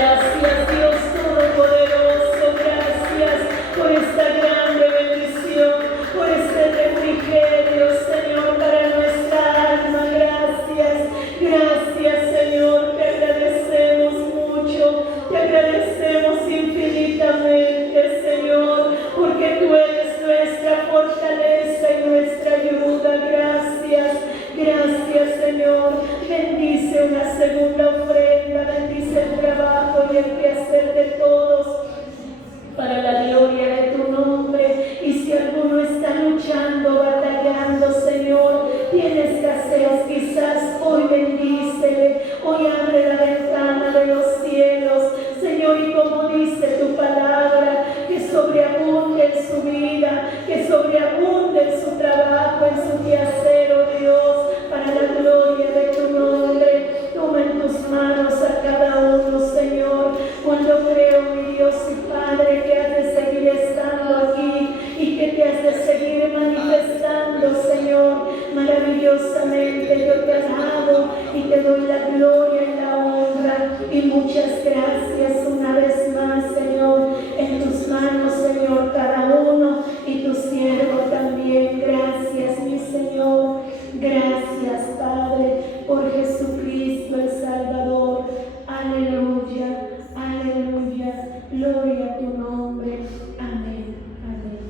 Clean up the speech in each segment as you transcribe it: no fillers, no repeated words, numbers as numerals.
Gracias, Dios Todopoderoso, gracias por esta grande bendición, por este refrigerio, Señor, para nuestra alma. Gracias, gracias, Señor, te agradecemos mucho, te agradecemos infinitamente, Señor, porque tú eres nuestra fortaleza y nuestra ayuda. Gracias, gracias, Señor. Bendice una segunda ofrenda, bendice el trabajo y el quehacer de todos para la gloria de tu nombre. Y si alguno está luchando, batallando, Señor, tiene escasez, quizás hoy bendícele, hoy abre la ventana de los cielos, Señor, y como dice tu palabra, que sobreabunde en su vida, que sobreabunde en su trabajo, en su quehacer, oh Dios, para la gloria de tu nombre. Toma en tus manos a cada uno, Señor, cuando creo, mi Dios y Padre, que has de seguir estando aquí y que te has de seguir manifestando, Señor, maravillosamente. Yo te alabo y te doy la gloria y la honra y muchas gracias una vez más, Señor. En tus manos, Señor, cada uno y tu siervo también. Gracias, mi Señor. Gracias, Padre, por Jesucristo el Salvador. Aleluya, aleluya. Gloria a tu nombre. Amén, amén.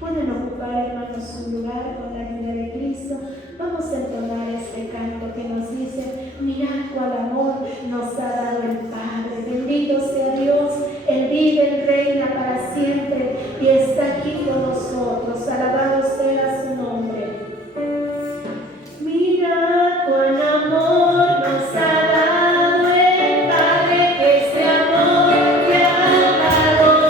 Pueden ocupar, hermanos, su lugar con la ayuda de Cristo. Vamos a entonar este canto que nos dice: mirad cuál amor nos ha dado el Padre. Bendito sea Dios, Él vive, Él reina para siempre y está aquí con nosotros. Alabado sea su nombre. Mira cuán amor nos ha dado el Padre, que ese amor te ha dado.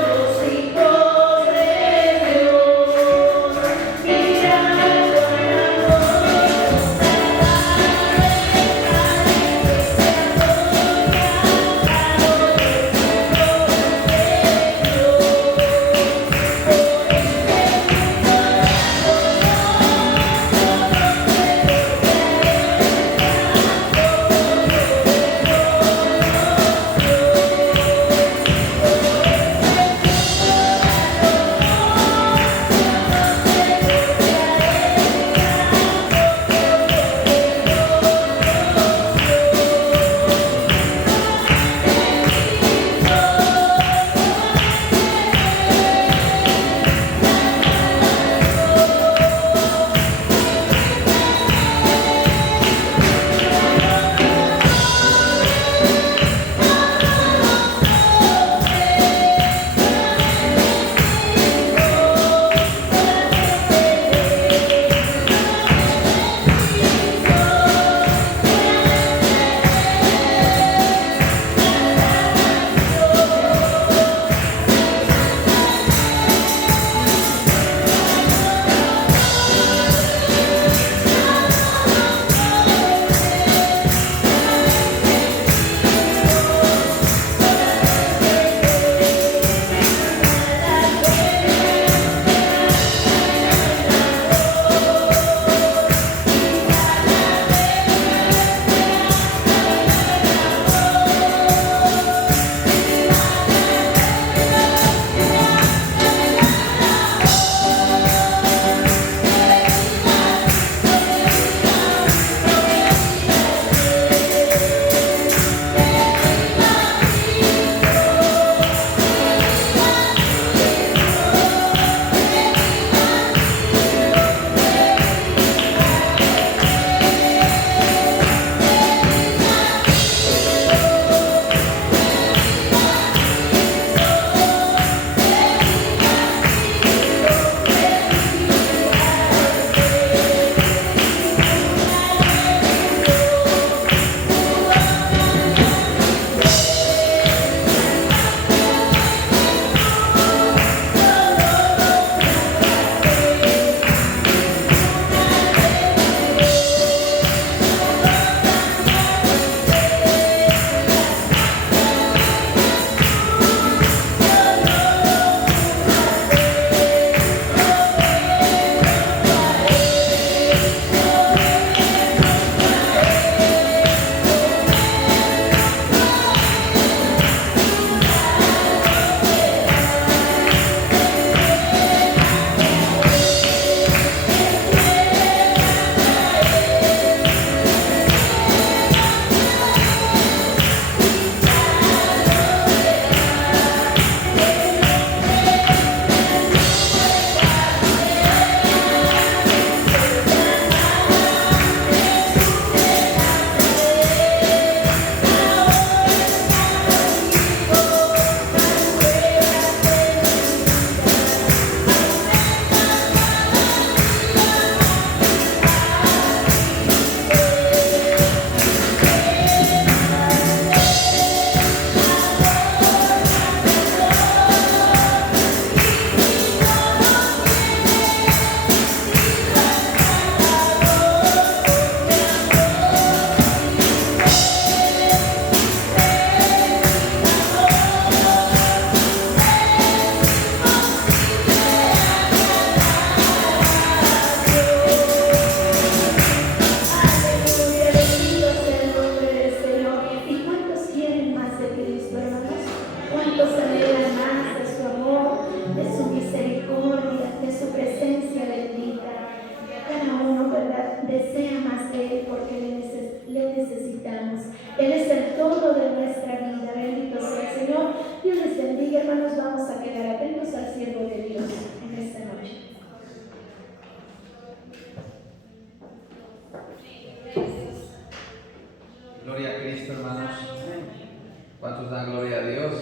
a Dios.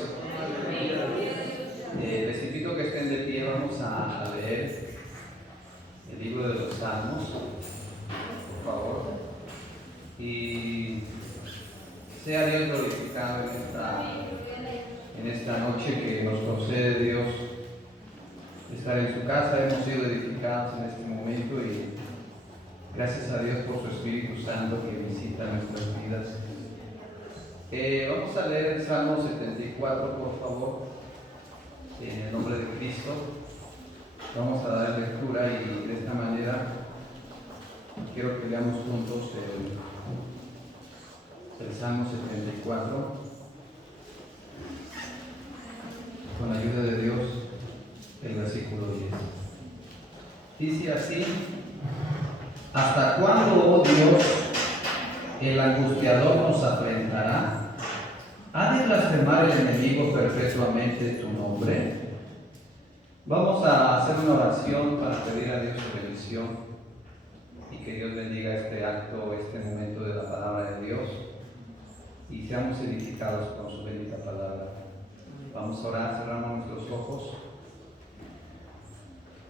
Les invito a que estén de pie. Vamos a leer el libro de los Salmos, por favor. Y sea Dios glorificado en esta noche que nos concede Dios estar en su casa. Hemos sido edificados en este momento y gracias a Dios por su Espíritu Santo que visita nuestras vidas. Vamos a leer el Salmo 74, por favor, en el nombre de Cristo. Vamos a dar lectura y de esta manera quiero que leamos juntos el Salmo 74 con la ayuda de Dios, el versículo 10. Dice así: ¿hasta cuándo, oh Dios, el angustiador nos afrentará? ¿Ha de blasfemar el enemigo perpetuamente tu nombre? Vamos a hacer una oración para pedir a Dios su bendición y que Dios bendiga este acto, este momento de la palabra de Dios y seamos edificados con su bendita palabra. Vamos a orar, cerramos nuestros ojos.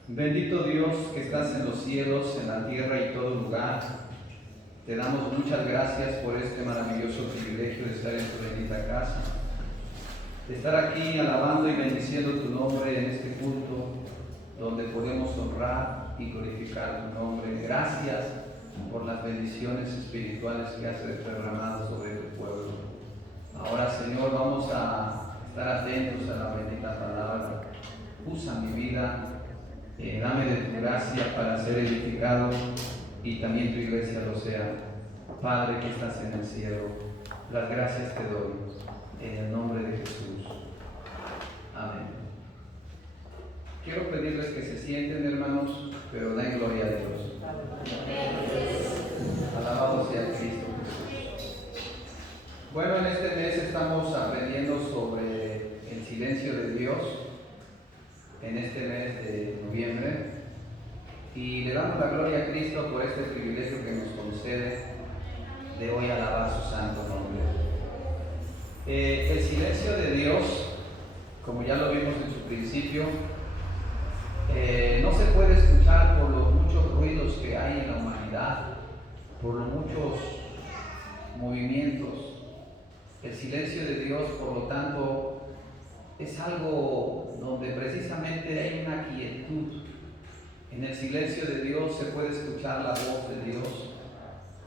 Bendito Dios que estás en los cielos, en la tierra y todo lugar, te damos muchas gracias por este maravilloso privilegio de estar en tu bendita casa, de estar aquí alabando y bendiciendo tu nombre en este culto, donde podemos honrar y glorificar tu nombre. Gracias por las bendiciones espirituales que has derramado sobre tu pueblo. Ahora, Señor, vamos a estar atentos a la bendita palabra. Usa mi vida, dame de tu gracia para ser edificado y también tu iglesia lo sea. Padre que estás en el cielo, las gracias te doy en el nombre de Jesús. Amén. Quiero pedirles que se sienten, hermanos, pero den gloria a Dios. Alabado sea Cristo Jesús. Bueno, en este mes estamos aprendiendo sobre el silencio de Dios, en este mes de noviembre, y le damos la gloria a Cristo por este privilegio que nos concede de hoy alabar su santo nombre. El silencio de Dios, como ya lo vimos en su principio, no se puede escuchar por los muchos ruidos que hay en la humanidad, por los muchos movimientos. El silencio de Dios, por lo tanto, es algo donde precisamente hay una quietud. En el silencio de Dios se puede escuchar la voz de Dios,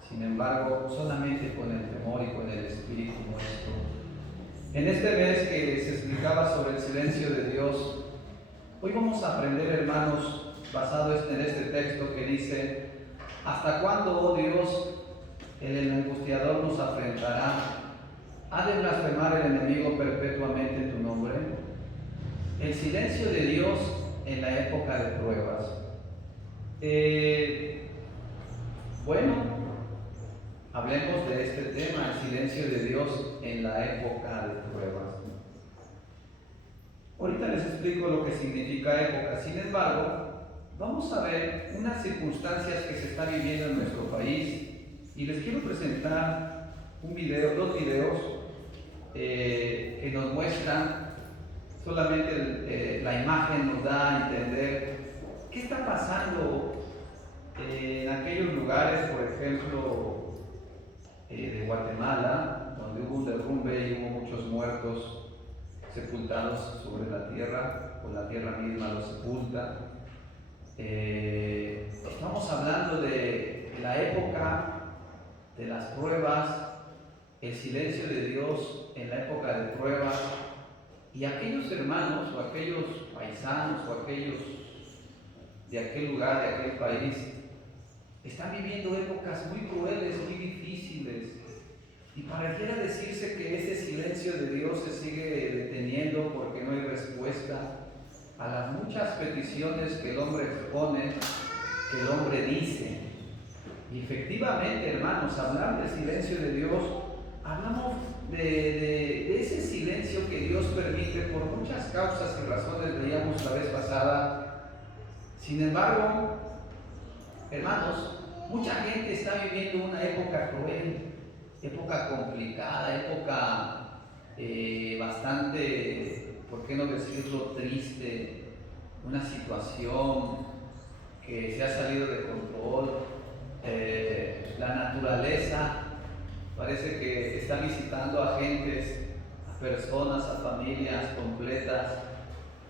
sin embargo, solamente con el temor y con el Espíritu nuestro. En este mes que se explicaba sobre el silencio de Dios, hoy vamos a aprender, hermanos, basado en este texto que dice: ¿hasta cuándo, oh Dios, el angustiador nos afrentará? ¿Ha de blasfemar el enemigo perpetuamente tu nombre? El silencio de Dios en la época de pruebas. Bueno, hablemos de este tema, el silencio de Dios en la época de pruebas. Ahorita les explico lo que significa época. Sin embargo, vamos a ver unas circunstancias que se están viviendo en nuestro país y les quiero presentar dos videos que nos muestran, solamente la imagen nos da a entender qué está pasando en aquellos lugares, por ejemplo, de Guatemala, donde hubo un derrumbe y hubo muchos muertos sepultados sobre la tierra, o la tierra misma los sepulta. Estamos hablando de la época de las pruebas, el silencio de Dios en la época de pruebas, y aquellos hermanos o aquellos paisanos o aquellos de aquel lugar, de aquel país, están viviendo épocas muy crueles, muy difíciles, y pareciera decirse que ese silencio de Dios se sigue deteniendo porque no hay respuesta a las muchas peticiones que el hombre expone, que el hombre dice. Y efectivamente, hermanos, hablar del silencio de Dios, hablamos de ese silencio que Dios permite por muchas causas y razones, veíamos la vez pasada. Sin embargo, hermanos, mucha gente está viviendo una época cruel, época complicada, época bastante, ¿por qué no decirlo, triste, una situación que se ha salido de control. La naturaleza parece que está visitando a gentes, a personas, a familias completas,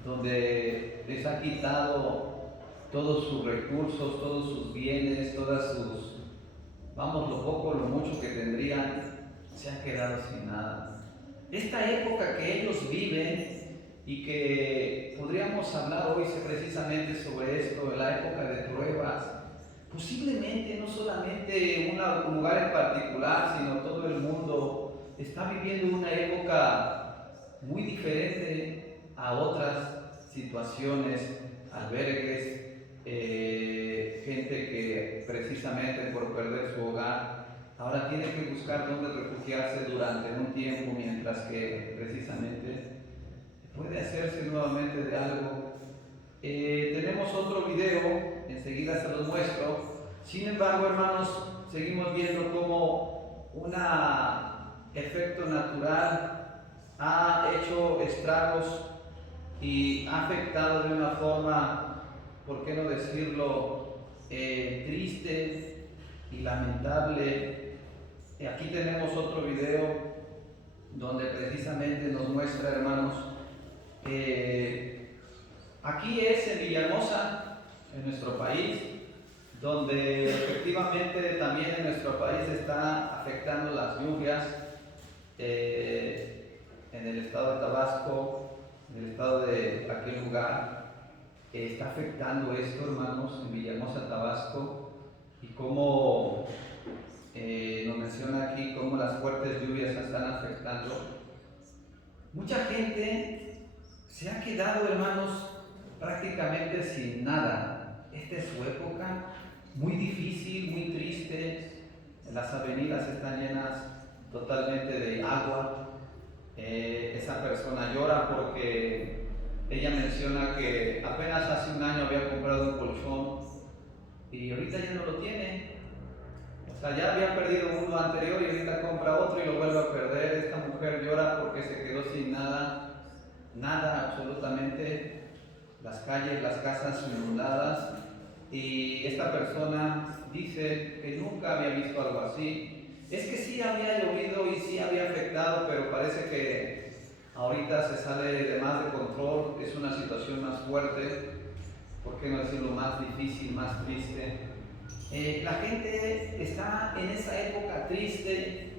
donde les ha quitado todos sus recursos, todos sus bienes, todas sus, vamos, lo poco, lo mucho que tendrían, se han quedado sin nada. Esta época que ellos viven y que podríamos hablar hoy precisamente sobre esto, la época de pruebas, posiblemente no solamente un lugar en particular, sino todo el mundo está viviendo una época muy diferente a otras situaciones, albergues, gente que precisamente por perder su hogar ahora tiene que buscar dónde refugiarse durante un tiempo, mientras que precisamente puede hacerse nuevamente de algo. Tenemos otro video, enseguida se los muestro. Sin embargo, hermanos, seguimos viendo cómo un efecto natural ha hecho estragos y ha afectado de una forma, ¿por qué no decirlo?, triste y lamentable. Aquí tenemos otro video donde precisamente nos muestra, hermanos, aquí es en Villahermosa, en nuestro país, donde efectivamente también en nuestro país está afectando las lluvias, en el estado de Tabasco, en el estado de aquel lugar, está afectando esto, hermanos, en Villahermosa, Tabasco, y cómo nos menciona aquí cómo las fuertes lluvias están afectando. Mucha gente se ha quedado, hermanos, prácticamente sin nada. Esta es su época, muy difícil, muy triste. Las avenidas están llenas totalmente de agua. Esa persona llora porque ella menciona que apenas hace un año había comprado un colchón y ahorita ya no lo tiene. O sea, ya había perdido uno anterior y ahorita compra otro y lo vuelve a perder. Esta mujer llora porque se quedó sin nada, nada absolutamente. Las calles, las casas inundadas, y esta persona dice que nunca había visto algo así. Es que sí había llovido y sí había afectado, pero parece que ahorita se sale de más de control, es una situación más fuerte, ¿por qué no decirlo más difícil, más triste? La gente está en esa época triste,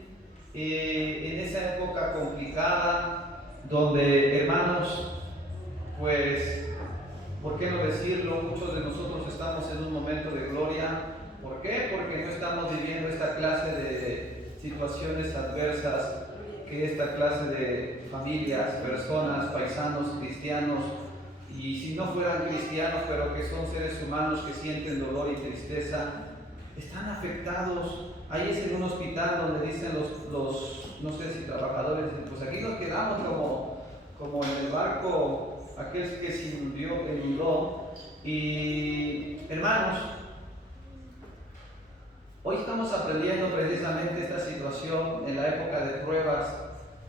en esa época complicada, donde, hermanos, pues, ¿por qué no decirlo? Muchos de nosotros estamos en un momento de gloria. ¿Por qué? Porque no estamos viviendo esta clase de situaciones adversas que esta clase de familias, personas, paisanos, cristianos, y si no fueran cristianos, pero que son seres humanos que sienten dolor y tristeza, están afectados. Ahí es en un hospital donde dicen los no sé si trabajadores, pues aquí nos quedamos como en el barco aquel que se inundó. Y hermanos, hoy estamos aprendiendo precisamente esta situación en la época de pruebas,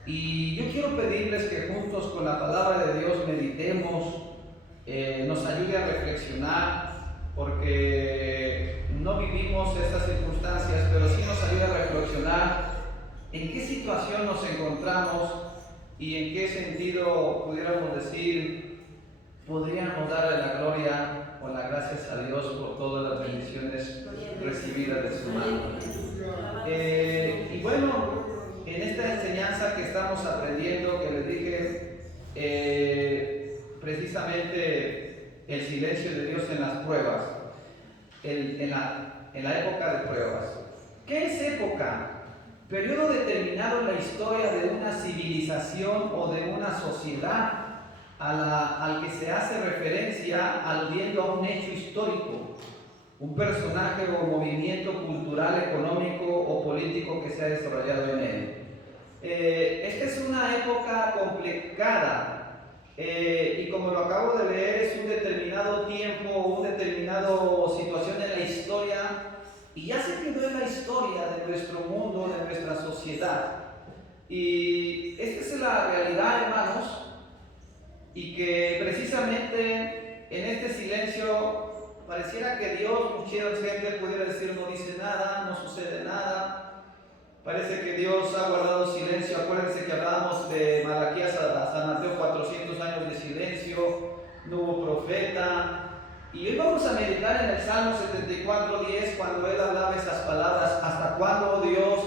y yo quiero pedirles que juntos con la palabra de Dios meditemos, nos ayude a reflexionar, porque no vivimos estas circunstancias, pero sí nos ayuda a reflexionar en qué situación nos encontramos y en qué sentido pudiéramos decir, podríamos darle la gloria o las gracias a Dios por todas las bendiciones recibidas de su mano. Y bueno, en esta enseñanza que estamos aprendiendo, que les dije, precisamente el silencio de Dios en las pruebas, en la época de pruebas. ¿Qué es época? Periodo determinado en la historia de una civilización o de una sociedad al que se hace referencia aludiendo a un hecho histórico, un personaje o movimiento cultural, económico o político que se ha desarrollado en él. Esta es una época complicada, y como lo acabo de leer, es un determinado tiempo, una determinada situación en la historia, y ya se quedó en la historia de nuestro mundo, de nuestra sociedad. Y esta es la realidad, hermanos, y que precisamente en este silencio pareciera que Dios, mucha gente pudiera decir no dice nada, no sucede nada. Parece que Dios ha guardado silencio. Acuérdense que hablábamos de Malaquías a San Mateo, 400 años de silencio, no hubo profeta. Y hoy vamos a meditar en el Salmo 74:10, cuando él hablaba esas palabras: ¿hasta cuándo, oh Dios?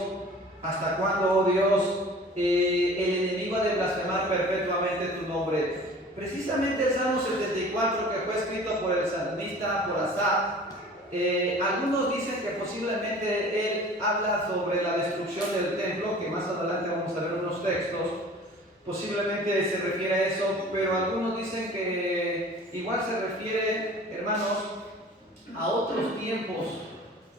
¿Hasta cuándo, oh Dios? El enemigo ha de blasfemar perpetuamente tu nombre. Precisamente el Salmo 74, que fue escrito por el salmista, por Asaf, algunos dicen que posiblemente él habla sobre la destrucción del templo, que más adelante vamos a ver unos textos. Posiblemente se refiere a eso, pero algunos dicen que igual se refiere, hermanos, a otros tiempos.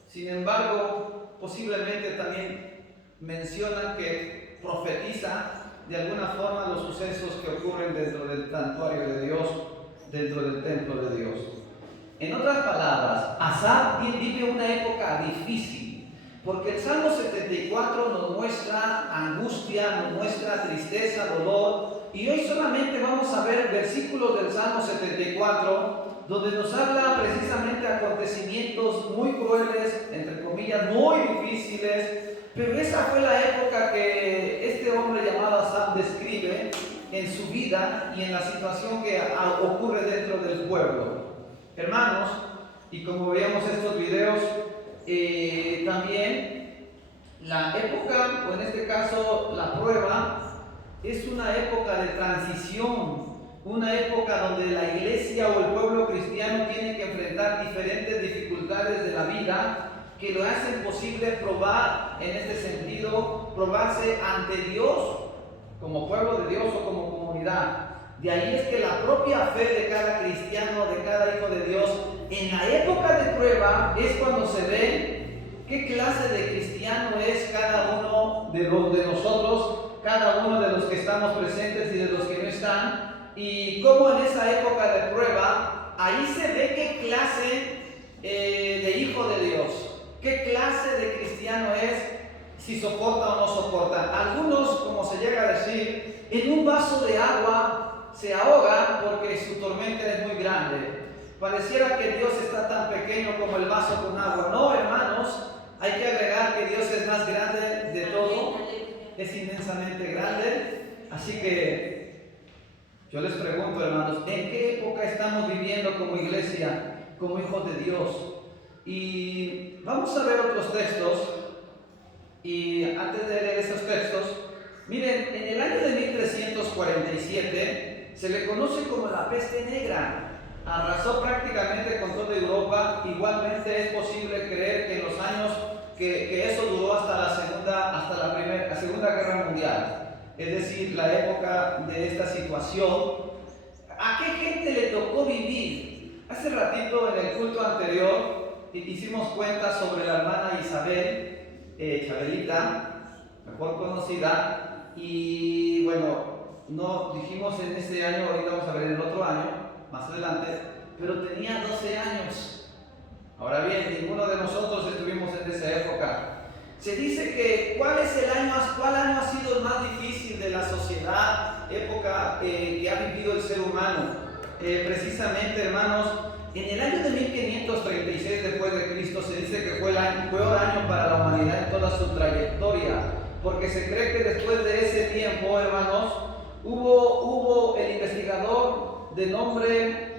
Sin embargo, posiblemente también mencionan que profetiza de alguna forma los sucesos que ocurren dentro del santuario de Dios, dentro del templo de Dios. En otras palabras, Asaf vive una época difícil, porque el Salmo 74 nos muestra angustia, nos muestra tristeza, dolor, y hoy solamente vamos a ver versículos del Salmo 74, donde nos habla precisamente de acontecimientos muy crueles, entre comillas, muy difíciles, pero esa fue la época que este hombre llamado Asaf describe en su vida y en la situación que ocurre dentro del pueblo. Hermanos, y como veíamos estos videos, también la época, o en este caso la prueba, es una época de transición, una época donde la iglesia o el pueblo cristiano tiene que enfrentar diferentes dificultades de la vida que lo hacen posible probar, en este sentido, probarse ante Dios como pueblo de Dios o como comunidad. De ahí es que la propia fe de cada cristiano, de cada hijo de Dios, en la época de prueba es cuando se ve qué clase de cristiano es cada uno de nosotros, cada uno de los que estamos presentes y de los que no están, y cómo en esa época de prueba, ahí se ve qué clase de hijo de Dios, qué clase de cristiano es, si soporta o no soporta. Algunos, como se llega a decir, en un vaso de agua se ahogan porque su tormenta es muy grande. Pareciera que Dios está tan pequeño como el vaso con agua. No, hermanos, hay que agregar que Dios es más grande de todo, es inmensamente grande. Así que yo les pregunto, hermanos, ¿en qué época estamos viviendo como iglesia, como hijos de Dios? Y vamos a ver otros textos. Y antes de leer esos textos, miren, en el año de 1347 se le conoce como la peste negra. Arrasó prácticamente con toda Europa. Igualmente es posible creer que en los años que eso duró hasta la Segunda Guerra Mundial, es decir, la época de esta situación. ¿A qué gente le tocó vivir? Hace ratito en el culto anterior hicimos cuenta sobre la hermana Isabel, Chabelita, mejor conocida, y bueno, no dijimos en este año, ahorita vamos a ver en el otro año, más adelante, pero tenía 12 años. Ahora bien, ninguno de nosotros estuvimos en esa época. Se dice que ¿cuál año ha sido el más difícil de la sociedad, época que ha vivido el ser humano? Precisamente, hermanos, en el año de 1536 después de Cristo se dice que fue el peor año para la humanidad en toda su trayectoria, porque se cree que después de ese tiempo, hermanos, hubo el investigador de nombre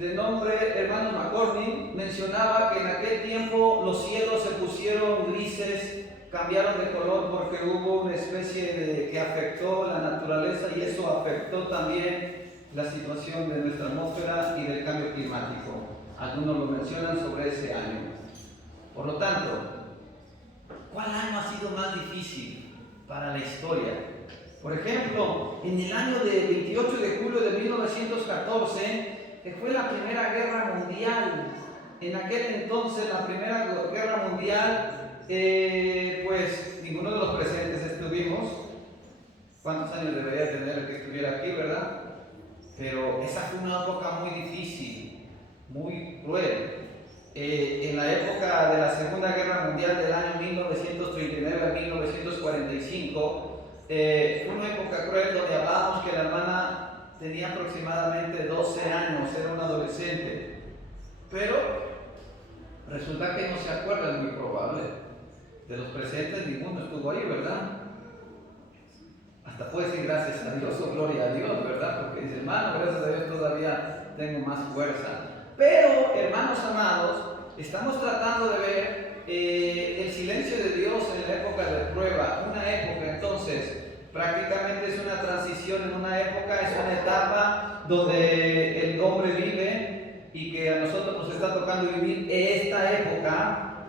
hermano McCormick, mencionaba que en aquel tiempo los cielos se pusieron grises, cambiaron de color porque hubo una especie que afectó la naturaleza, y eso afectó también la situación de nuestra atmósfera y del cambio climático. Algunos lo mencionan sobre ese año. Por lo tanto, ¿cuál año ha sido más difícil para la historia? Por ejemplo, en el año de 28 de julio de 1914, que fue la Primera Guerra Mundial. En aquel entonces, la Primera Guerra Mundial, pues ninguno de los presentes estuvimos. ¿Cuántos años debería tener el que estuviera aquí, verdad? Pero esa fue una época muy difícil, muy cruel. en la época de la Segunda Guerra Mundial del año 1939 a 1945, fue una época cruel donde hablábamos que la hermana tenía aproximadamente 12 años, era una adolescente, pero resulta que no se acuerda, es muy probable. De los presentes ninguno estuvo ahí, ¿verdad? Hasta puede decir gracias a Dios o gloria a Dios, ¿verdad? Porque dice, hermano, gracias a Dios todavía tengo más fuerza. Pero, hermanos amados, estamos tratando de ver el silencio de Dios en la época de prueba. Una época, entonces, prácticamente es una transición en una época, es una etapa donde el hombre vive y que a nosotros nos está tocando vivir esta época.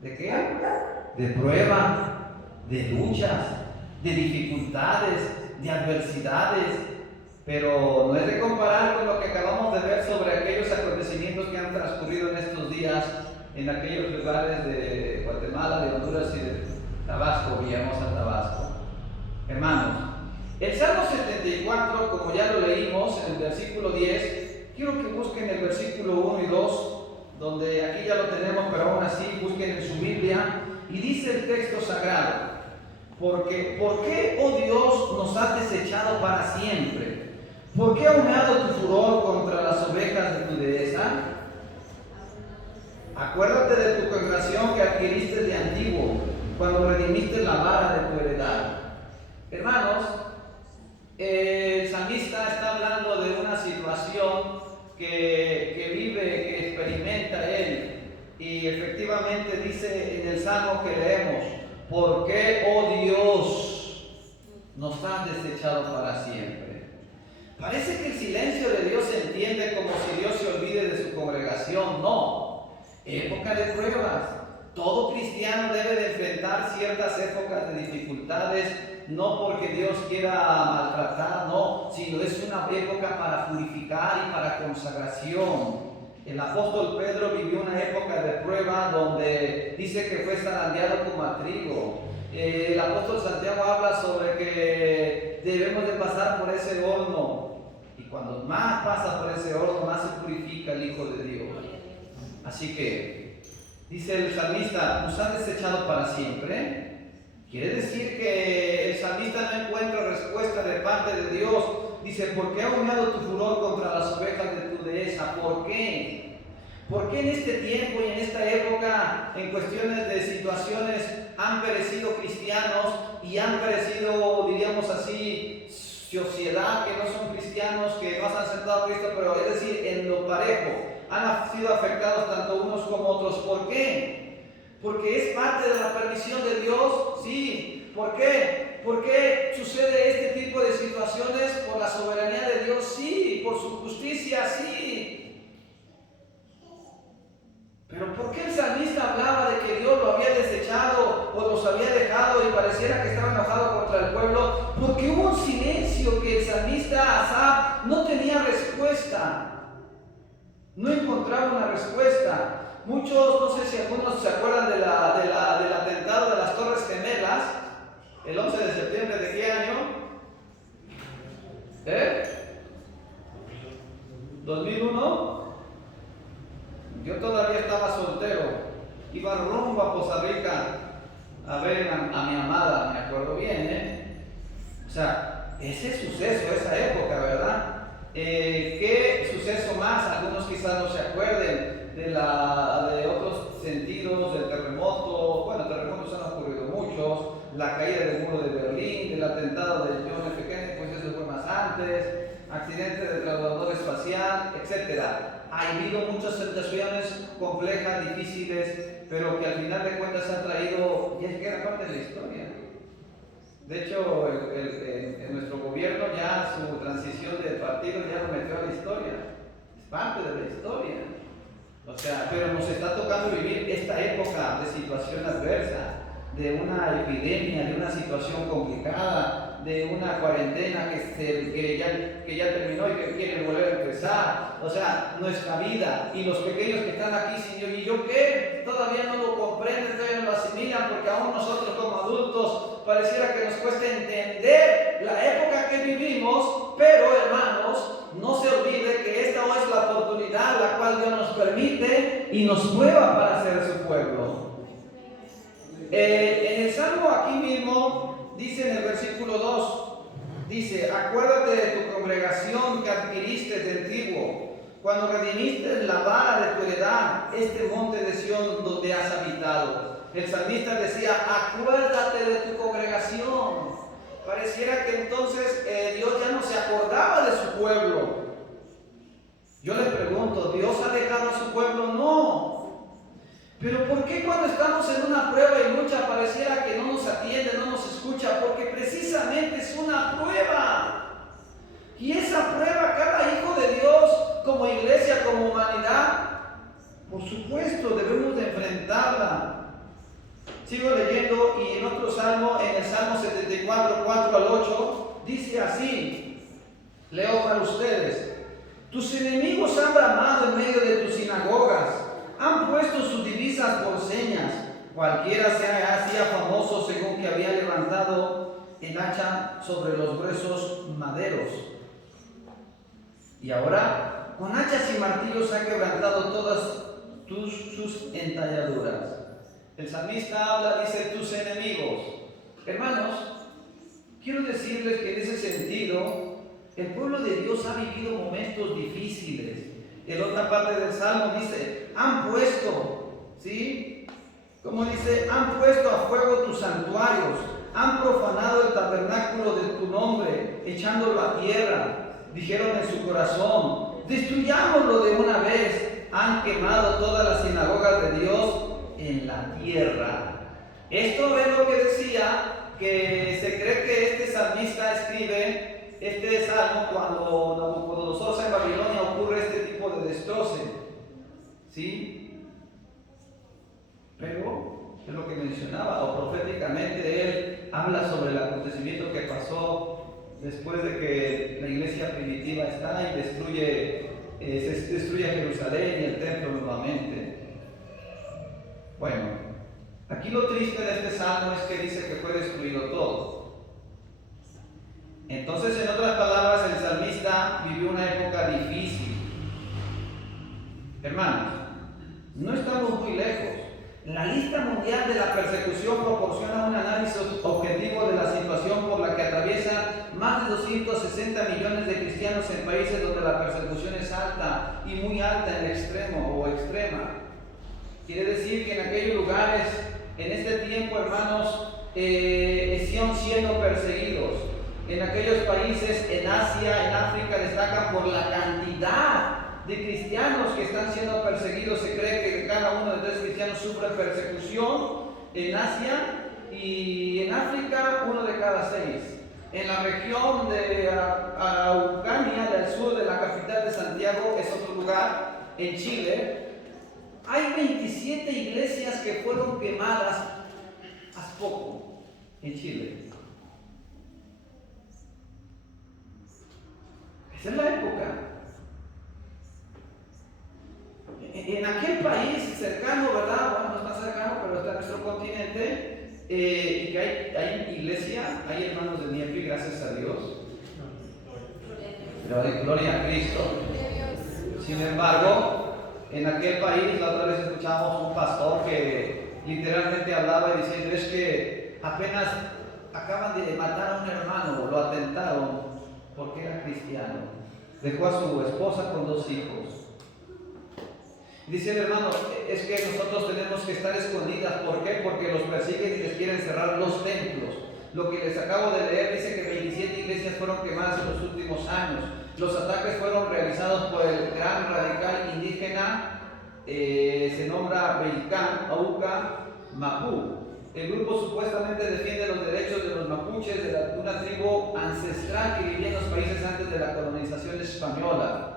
¿De qué? De prueba, de luchas, de dificultades, de adversidades, pero no es de comparar con lo que acabamos de ver sobre aquellos acontecimientos que han transcurrido en estos días en aquellos lugares de Guatemala, de Honduras y de Tabasco, Villahermosa, Tabasco. Hermanos, el Salmo 74, como ya lo leímos en el versículo 10, quiero que busquen el versículo 1 y 2, donde aquí ya lo tenemos, pero aún así busquen en su Biblia, y dice el texto sagrado: ¿por qué, oh Dios, nos has desechado para siempre? ¿Por qué ha ahumado tu furor contra las ovejas de tu dehesa? Acuérdate de tu congregación que adquiriste de antiguo, cuando redimiste la vara de tu heredad. Hermanos, el salmista está hablando de una situación que vive, que experimenta él, y efectivamente dice en el salmo que leemos: ¿por qué, oh Dios, nos has desechado para siempre? Parece que el silencio de Dios se entiende como si Dios se olvide de su congregación. No, época de pruebas. Todo cristiano debe de enfrentar ciertas épocas de dificultades, no porque Dios quiera maltratar, no, sino es una época para purificar y para consagración. El apóstol Pedro vivió una época de prueba donde dice que fue zarandeado como a trigo. El apóstol Santiago habla sobre que debemos de pasar por ese horno, y cuando más pasa por ese horno, más se purifica el Hijo de Dios. Así que dice el salmista: nos han desechado para siempre. Quiere decir que el salmista no encuentra respuesta de parte de Dios. Dice: ¿por qué ha ahumado tu furor contra las ovejas de tu dehesa? ¿Por qué? ¿Por qué en este tiempo y en esta época, en cuestiones de situaciones, han perecido cristianos y han perecido, diríamos así, sociedad que no son cristianos, que no se han aceptado a Cristo, pero es decir, en lo parejo, han sido afectados tanto unos como otros? ¿Por qué? Porque es parte de la permisión de Dios, sí. ¿Por qué? ¿Por qué sucede este tipo de situaciones? Por la soberanía de Dios, sí. Por su justicia, sí. Pero ¿por qué el salmista hablaba de que Dios lo había desechado o los había dejado y pareciera que estaba enojado contra el pueblo? Porque hubo un silencio que el salmista Asaf no tenía respuesta. No encontraba una respuesta. Muchos, no sé si algunos se acuerdan del atentado de las Torres Gemelas, el 11 de septiembre de qué año? 2001. Yo todavía estaba soltero, iba rumbo a Poza Rica a ver a mi amada, me acuerdo bien, O sea, ese suceso, esa época, ¿verdad? ¿Qué suceso más? Algunos quizás no se acuerden de otros sentidos, del terremoto. Bueno, terremotos han ocurrido muchos, la caída del muro de Berlín, del atentado de John F. Kennedy, pues eso fue más antes, accidente del transbordador espacial, etc. Ha habido muchas situaciones complejas, difíciles, pero que al final de cuentas han traído, ya es que era parte de la historia. De hecho, en nuestro gobierno ya su transición de partido ya lo metió a la historia. Es parte de la historia. O sea, pero nos está tocando vivir esta época de situación adversa, de una epidemia, de una situación complicada, de una cuarentena que ya terminó y que quiere volver a empezar. O sea, nuestra vida y los pequeños que están aquí, Señor, ¿y yo qué? Todavía no lo comprenden, todavía no lo asimilan, porque aún nosotros como adultos pareciera que nos cuesta entender la época que vivimos, pero hermanos, no se olvide que esta es la oportunidad la cual Dios nos permite y y nos prueba para ser su pueblo. En el Salmo aquí mismo dice en el versículo 2, dice: acuérdate de tu congregación que adquiriste de antiguo, cuando redimiste la vara de tu heredad, este monte de Sión donde has habitado. El salmista decía: acuérdate de tu congregación. Pareciera que entonces Dios ya no se acordaba de su pueblo. Yo le pregunto, ¿Dios ha dejado a su pueblo? No. Pero ¿por qué cuando estamos en una prueba y lucha pareciera que no nos atiende, no nos escucha? Porque precisamente es una prueba. Y esa prueba cada hijo de Dios, como iglesia, como humanidad, por supuesto debemos de enfrentarla. Sigo leyendo y en otro salmo, en el Salmo 74, 4 al 8, dice así, leo para ustedes: tus enemigos han bramado en medio de tus sinagogas, han puesto sus divisas por señas, cualquiera se hacía famoso según que había levantado el hacha sobre los gruesos maderos. Y ahora, con hachas y martillos ha quebrantado todas sus entalladuras. El salmista habla, dice, tus enemigos. Hermanos, quiero decirles que en ese sentido, el pueblo de Dios ha vivido momentos difíciles. En otra parte del Salmo dice, han puesto, ¿sí? Como dice, han puesto a fuego tus santuarios, han profanado el tabernáculo de tu nombre, echándolo a tierra. Dijeron en su corazón, destruyámoslo de una vez. Han quemado todas las sinagogas de Dios en la tierra. Esto es lo que decía, que se cree que este salmista escribe este salmo cuando Nabucodonosor en Babilonia ocurre este tipo de destroce, ¿sí? Pero es lo que mencionaba, o proféticamente él habla sobre el acontecimiento que pasó después de que la iglesia primitiva está y se destruye Jerusalén y el templo nuevamente. Bueno, aquí lo triste de este salmo es que dice que fue destruido todo. Entonces, en otras palabras, el salmista vivió una época difícil. Hermanos, no estamos muy lejos. La lista mundial de la persecución proporciona un análisis objetivo de la situación por la que atraviesan más de 260 millones de cristianos en países donde la persecución es alta y muy alta en el extremo o extrema. Quiere decir que en aquellos lugares, en este tiempo, hermanos, están siendo perseguidos. En aquellos países, en Asia, en África, destacan por la cantidad de cristianos que están siendo perseguidos. Se cree que cada uno de 3 cristianos sufre persecución en Asia, y en África 1 de cada 6. En la región de Araucanía, del sur de la capital de Santiago, es otro lugar, en Chile, hay 27 iglesias que fueron quemadas hace poco en Chile. Esa es la época. En aquel país cercano, ¿verdad? Bueno, no está cercano, pero está en nuestro continente, y que hay iglesia, hay hermanos de Niepi, gracias a Dios. Gloria a Cristo. Sin embargo, en aquel país, la otra vez escuchamos un pastor que literalmente hablaba y diciendo, es que apenas acaban de matar a un hermano, lo atentaron porque era cristiano. Dejó a su esposa con 2 hijos. Dice el hermano, es que nosotros tenemos que estar escondidas. ¿Por qué? Porque los persiguen y les quieren cerrar los templos. Lo que les acabo de leer dice que 27 iglesias fueron quemadas en los últimos años. Los ataques fueron realizados por el gran radical indígena, se nombra Beicán Auca Mapú. El grupo supuestamente defiende los derechos de los mapuches, de una tribu ancestral que vivía en los países antes de la colonización española.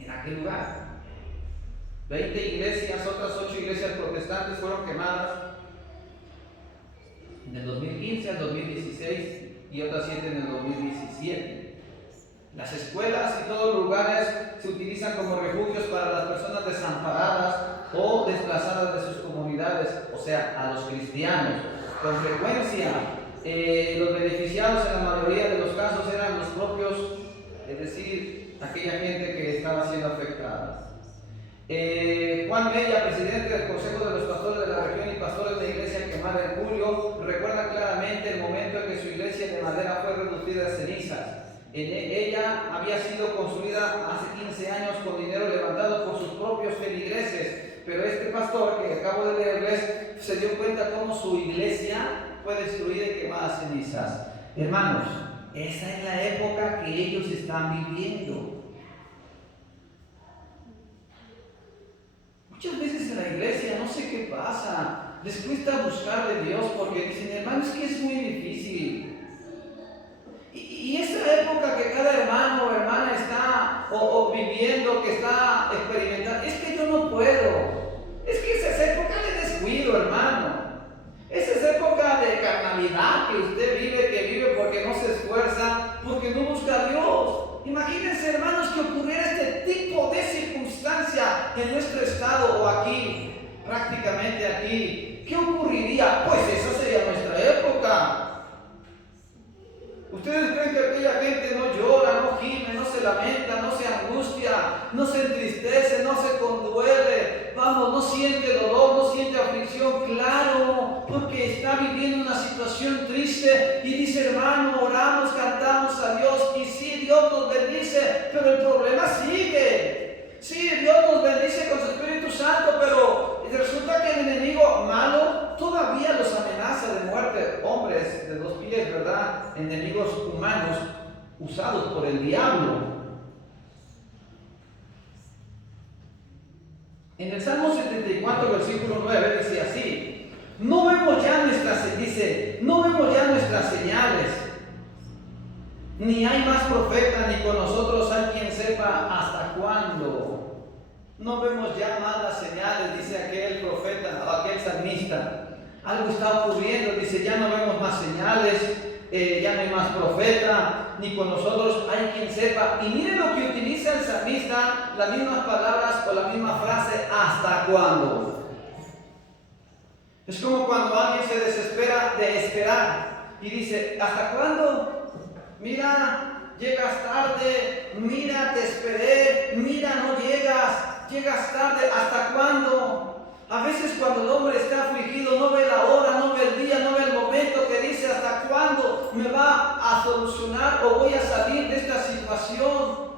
En aquel lugar, 20 iglesias, otras 8 iglesias protestantes fueron quemadas en el 2015 al 2016 y otras 7 en el 2017. Las escuelas y todos los lugares se utilizan como refugios para las personas desamparadas o desplazadas de sus comunidades, o sea, a los cristianos. Con frecuencia, los beneficiados en la mayoría de los casos eran los propios, es decir, aquella gente que estaba siendo afectada. Juan Mella, presidente del Consejo de los Pastores de la Región y pastores de iglesia quemada en julio, recuerda claramente el momento en que su iglesia de madera fue reducida a cenizas. Ella había sido construida hace 15 años con dinero levantado por sus propios feligreses, pero este pastor que acabo de leerles se dio cuenta cómo su iglesia fue destruida y quemada a cenizas. Hermanos, esa es la época que ellos están viviendo. Muchas veces en la iglesia, no sé qué pasa, les cuesta buscar de Dios porque dicen, hermano, es que es muy difícil. Y esa época que cada hermano o hermana está viviendo, que está experimentando, es que yo no puedo. Es que esa es época de descuido, hermano. Esa es época de carnalidad que usted vive, que vive porque no se esfuerza, porque no busca a Dios. Imagínense, hermanos, que ocurriera este tipo de circunstancia en nuestro estado o aquí, prácticamente aquí. ¿Qué ocurriría? Pues esa sería nuestra época. ¿Ustedes creen que aquella gente no llora, no gime, no se lamenta, no se angustia, no se entristece, no se conduele? Vamos, no siente dolor, no siente aflicción. Claro, porque está viviendo una situación triste y dice, hermano, oramos, cantamos a Dios y sí, Dios nos bendice, pero el problema sigue. Sí, Dios nos bendice con su Espíritu Santo, pero resulta que el enemigo malo todavía los amenaza de muerte. Hombres de 2 pies, ¿verdad? Enemigos humanos usados por el diablo. En el Salmo 74, versículo 9, dice así: no vemos ya nuestras señales, ni hay más profeta, ni con nosotros hay quien sepa hasta cuándo. No vemos ya más las señales, dice aquel profeta o aquel salmista. Algo está ocurriendo, dice, ya no vemos más señales, ya no hay más profeta, ni con nosotros hay quien sepa. Y miren lo que utiliza el salmista, las mismas palabras o la misma frase, ¿hasta cuándo? Es como cuando alguien se desespera de esperar y dice, ¿hasta cuándo? Mira, llegas tarde, mira, te esperé, mira, no llegas tarde, ¿hasta cuándo? A veces cuando el hombre está afligido, no ve la hora, no ve el día, no ve el momento, que dice, ¿hasta cuándo me va a solucionar o voy a salir de esta situación?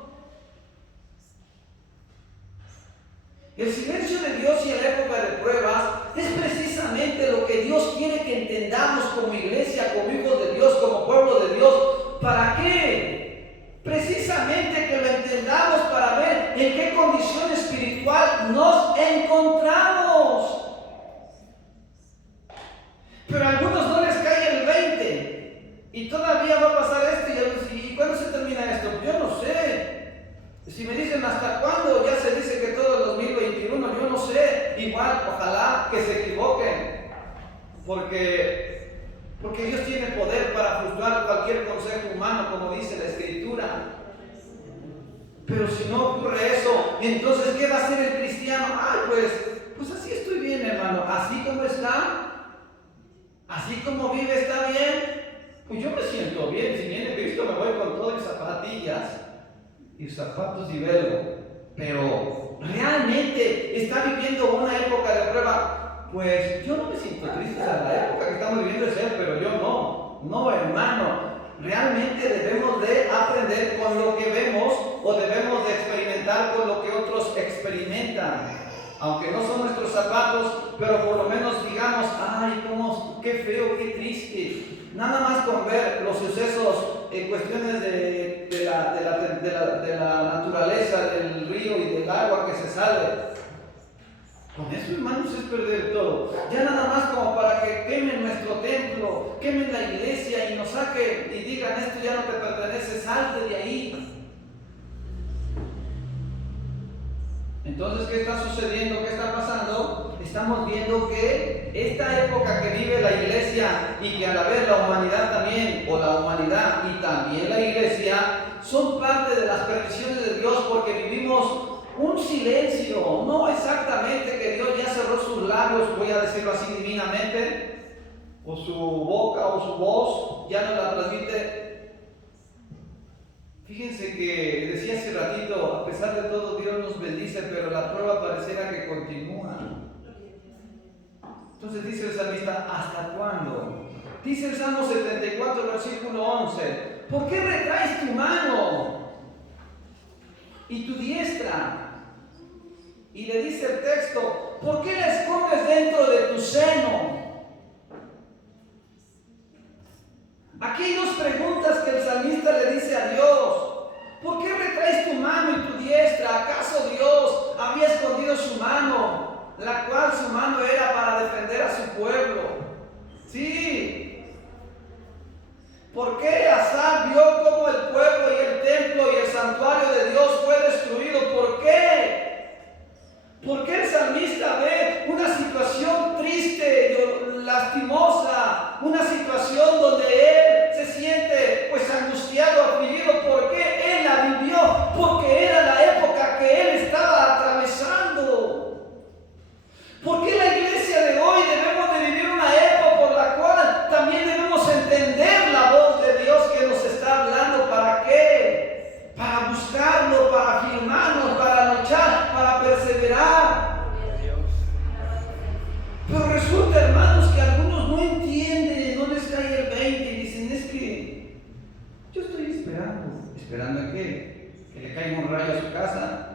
El silencio de Dios y en la época de pruebas es precisamente lo que Dios quiere que entendamos como iglesia, como hijos de Dios, como pueblo de Dios. ¿Para qué? Precisamente que lo entendamos para ver en qué condición espiritual nos encontramos. Pero a algunos no les cae el 20 y todavía va a pasar esto. ¿Y cuándo se termina esto? Yo no sé. Si me dicen hasta cuándo, ya se dice que todo el 2021, yo no sé. Igual, ojalá que se equivoquen, porque Dios tiene poder para frustrar cualquier consejo humano, como dice la Escritura. Pero si no ocurre eso, entonces ¿qué va a hacer el cristiano? Pues así estoy bien, hermano. Así como está, así como vive, está bien. Pues yo me siento bien. Si viene Cristo, me voy con todo y zapatillas y zapatos y velo. Pero realmente está viviendo una época de prueba. Pues yo no me siento triste. La época que estamos viviendo es él, pero yo no. No, hermano. Realmente debemos de aprender con lo que vemos o debemos de experimentar con lo que otros experimentan. Aunque no son nuestros zapatos, pero por lo menos digamos, qué feo, qué triste. Nada más con ver los sucesos en cuestiones de la naturaleza, del río y del agua que se sale. Con eso, hermanos, es perder todo. Ya nada más como para que quemen nuestro templo, quemen la iglesia y nos saquen y digan, esto ya no te pertenece, salte de ahí. Entonces, ¿qué está sucediendo? ¿Qué está pasando? Estamos viendo que esta época que vive la iglesia y que a la vez la humanidad también, o la humanidad y también la iglesia, son parte de las permisiones de Dios, porque vivimos un silencio, no exactamente que Dios ya cerró sus labios, voy a decirlo así divinamente, o su boca o su voz ya no la transmite Fíjense que decía hace ratito, a pesar de todo Dios nos bendice, pero la prueba pareciera que continúa. Entonces dice el salmista, ¿hasta cuándo? Dice el Salmo 74, versículo 11, ¿por qué retraes tu mano y tu diestra? Y le dice el texto, ¿por qué la escondes dentro de tu seno? Aquí hay dos preguntas que el salmista le dice a Dios. ¿Por qué retraes tu mano y tu diestra? ¿Acaso Dios había escondido su mano, la cual su mano era para defender a su pueblo? Sí. ¿Por qué Asaf vio cómo el pueblo y el templo y el santuario de Dios fue destruido? ¿Por qué? ¿Por qué el salmista ve una situación triste, lastimosa, una situación donde él se siente pues angustiado, afligido? ¿Por qué él la vivió? Porque era la época que él estaba atravesando. ¿Por qué la iglesia de hoy debemos de vivir una época por la cual también debemos entender la voz de Dios que nos está hablando? ¿Para qué? Para buscarlo, para afirmarnos, para luchar, para perseverar. Pero resulta, hermanos, que algunos no entienden, no les cae el 20 y dicen, es que yo estoy esperando. ¿Esperando en qué? ¿Que le caiga un rayo a su casa?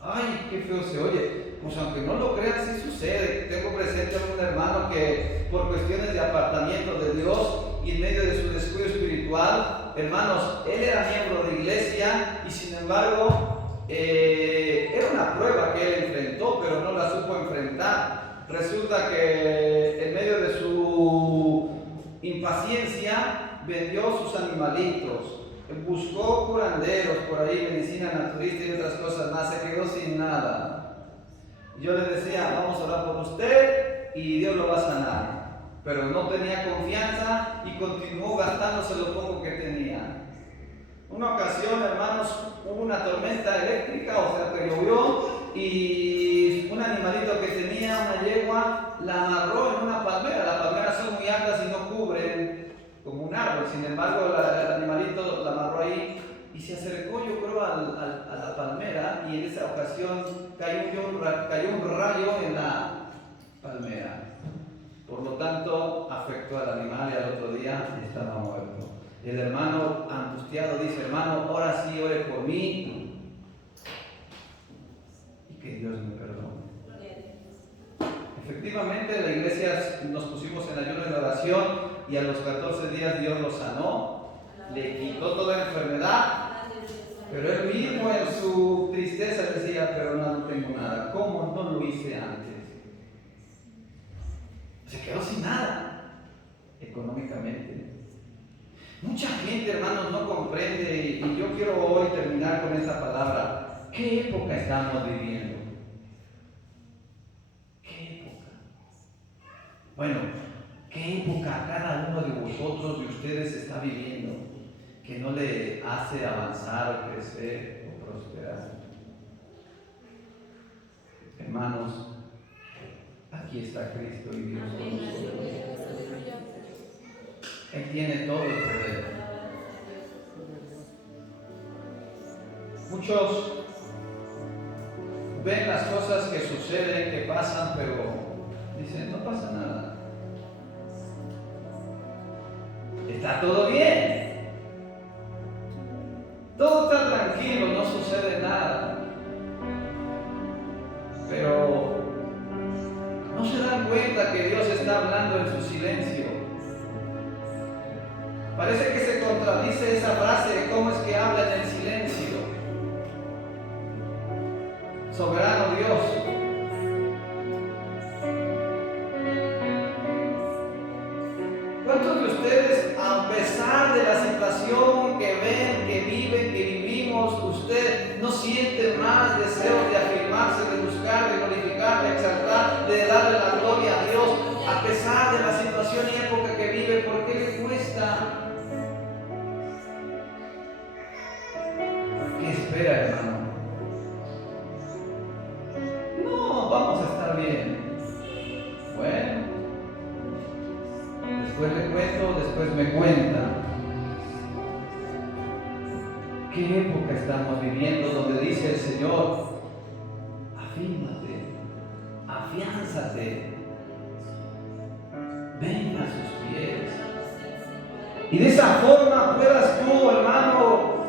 Ay, qué feo se oye. Pues aunque no lo crean, sí sucede. Tengo presente a un hermano que por cuestiones de apartamiento de Dios y en medio de su descuido espiritual, hermanos, él era miembro de iglesia y sin embargo era una prueba que él enfrentó, pero no la supo enfrentar. Resulta que en medio de su impaciencia vendió sus animalitos, buscó curanderos por ahí, medicina naturista y otras cosas más, se quedó sin nada. Yo le decía, vamos a orar por usted y Dios lo va a sanar. Pero no tenía confianza y continuó gastándose lo poco que tenía. Una ocasión, hermanos, hubo una tormenta eléctrica, o sea que llovió, y un animalito que tenía, una yegua, la amarró en una palmera. Las palmeras son muy altas y no cubren como un árbol. Sin embargo, el animalito la amarró ahí y se acercó, yo creo, a la palmera, y en esa ocasión cayó un rayo en la palmera. Por lo tanto, afectó al animal y al otro día estaba muerto. El hermano angustiado dice, hermano, ahora sí ore por mí y que Dios me perdone. Efectivamente, la iglesia nos pusimos en ayuno y oración y a los 14 días Dios lo sanó, le quitó toda la enfermedad, pero él mismo en su tristeza decía, pero no tengo nada. ¿Cómo no lo hice antes? Se quedó sin nada económicamente. Mucha gente, hermanos, no comprende, y yo quiero hoy terminar con esta palabra. ¿Qué época estamos viviendo? ¿Qué época? Bueno, ¿qué época cada uno de vosotros, de ustedes, está viviendo que no le hace avanzar o crecer o prosperar? Hermanos, aquí está Cristo y Dios con nosotros. Él tiene todo el poder. Muchos ven las cosas que suceden, que pasan, pero dicen, no pasa nada. Está todo bien. Todo está tranquilo, no sucede nada. Pero no se dan cuenta que Dios está hablando en su silencio. Parece que se contradice esa frase de cómo es que habla en el silencio. Soberano Dios. ¿Cuántos de ustedes, a pesar de la situación que ven, que viven, que vivimos, usted no siente más deseo de afirmarse, de buscar, de glorificar, de exaltar, de darle la gloria a Dios, a pesar de la situación y época que vive? ¿Por qué le cuesta? ¿Qué espera, hermano? No, vamos a estar bien. Bueno, después le cuento, después me cuenta. ¿Qué época estamos viviendo donde dice el Señor, afírmate, afiánzate, ven a sus pies? Y de esa forma puedas tú, hermano,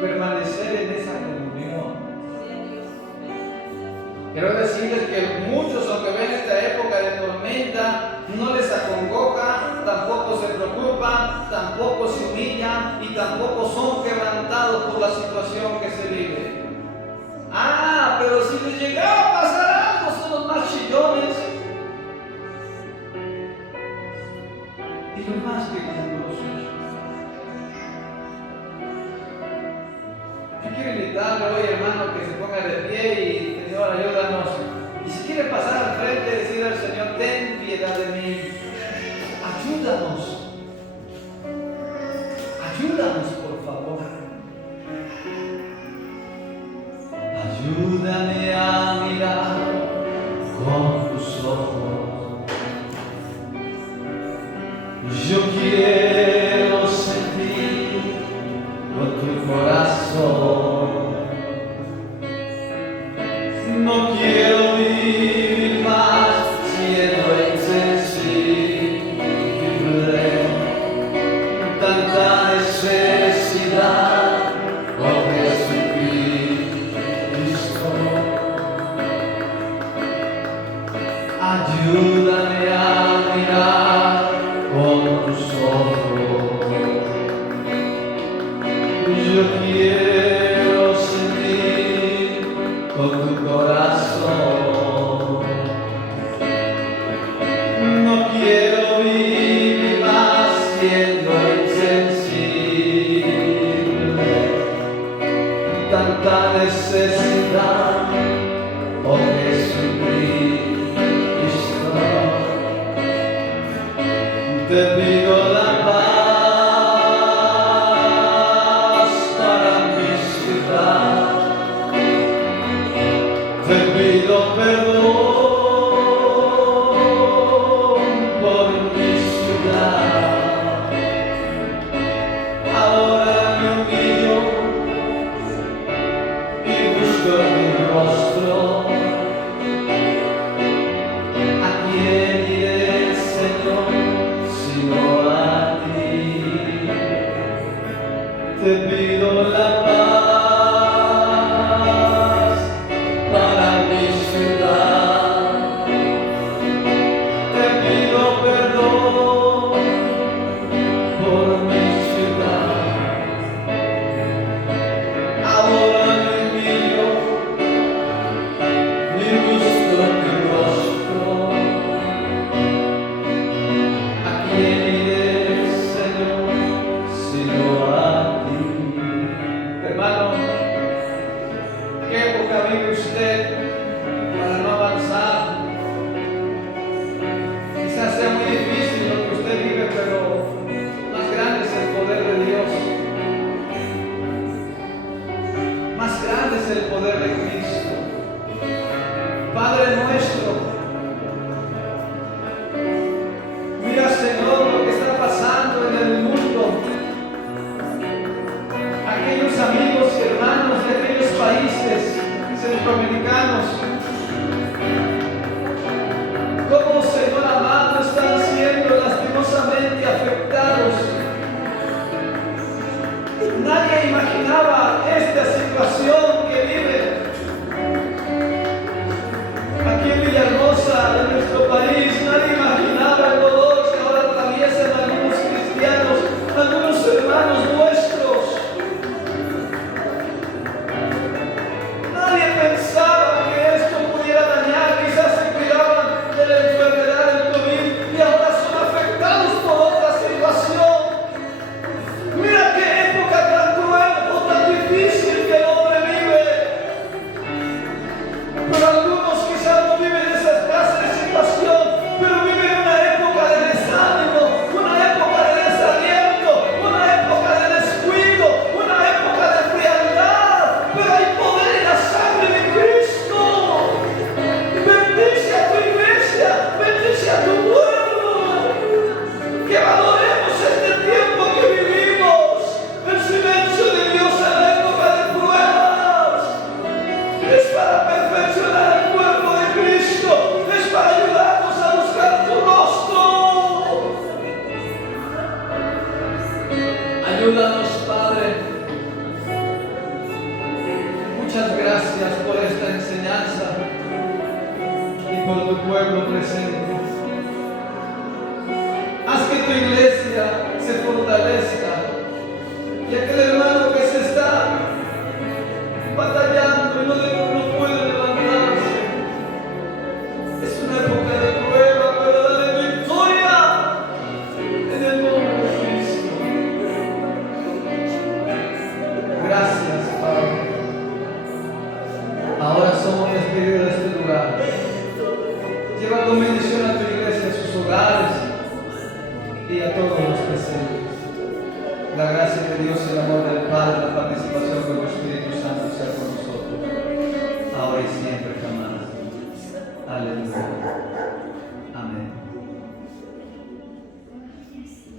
permanecer en esa comunión. Quiero decirles que muchos, aunque ven esta época de tormenta, no les acongoja, tampoco se preocupan, tampoco se humillan y tampoco son quebrantados por la situación que se vive. Pero si les llegaba a pasar algo, son los más chillones y los más quejumbrosos. Yo quiero invitarle hoy, hermano, que se ponga de pie y Señor, ayúdanos. Y si quiere pasar al frente, decir al Señor, ten piedad de mí. Ayúdanos. Ayúdanos, por favor. Ayúdame a mirar con tus ojos. Yo quiero sentir con tu corazón. No quiero vivir más siendo insensible. Tanta necesidad, oh Jesucristo. Ayúdame a mirar con tus ojos. Yo quiero sentir con tu corazón. No quiero vivir más siendo insensible. Tanta necesidad, oh Jesucristo. Te pido la paz para mi ciudad. Te pido perdón por mi ciudad. Ahora me humillo y busco tu rostro. ¿A quién iré, Señor, sino a ti? Te pido la paz para mi ciudad. Te pido perdón por mi ciudad. Ahora me humillo y busco tu rostro. ¿A quién iré, Señor, sino a ti? Hermano, ¿qué época vive usted para no avanzar? Quizás sea muy difícil lo que usted vive, pero más grande es el poder de Dios. Más grande es el poder de Cristo. Padre nuestro, mira, Señor, lo que está pasando en el mundo. Aquellos amigos y hermanos de aquellos países centroamericanos, cómo, Señor amado, están siendo lastimosamente afectados. Nadie imaginaba esta situación que vive aquí en Villahermosa, en nuestro país. Nadie imaginaba el dolor que ahora atraviesan algunos cristianos, algunos hermanos nuestros. Nadie pensaba que esto pudiera dañar. Quizás se cuidaban de la enfermedad del COVID y ahora son afectados por otra situación. Mira qué época tan cruel o tan difícil que el hombre vive. Pero algunos quizás no viven esa clase de situación, pero viven Ayúdanos, Padre. Muchas gracias por esta enseñanza y por tu pueblo presente. Haz que tu iglesia se fortalezca y aquel hermano que se está batallando y no puede levantarse. Es una época de prueba, pero dale victoria en el nombre de Cristo. Gracias, Padre. Ahora somos despedidos de este lugar. Lleva con bendición a tu iglesia, a sus hogares y a todos los presentes. La gracia de Dios y el amor del Padre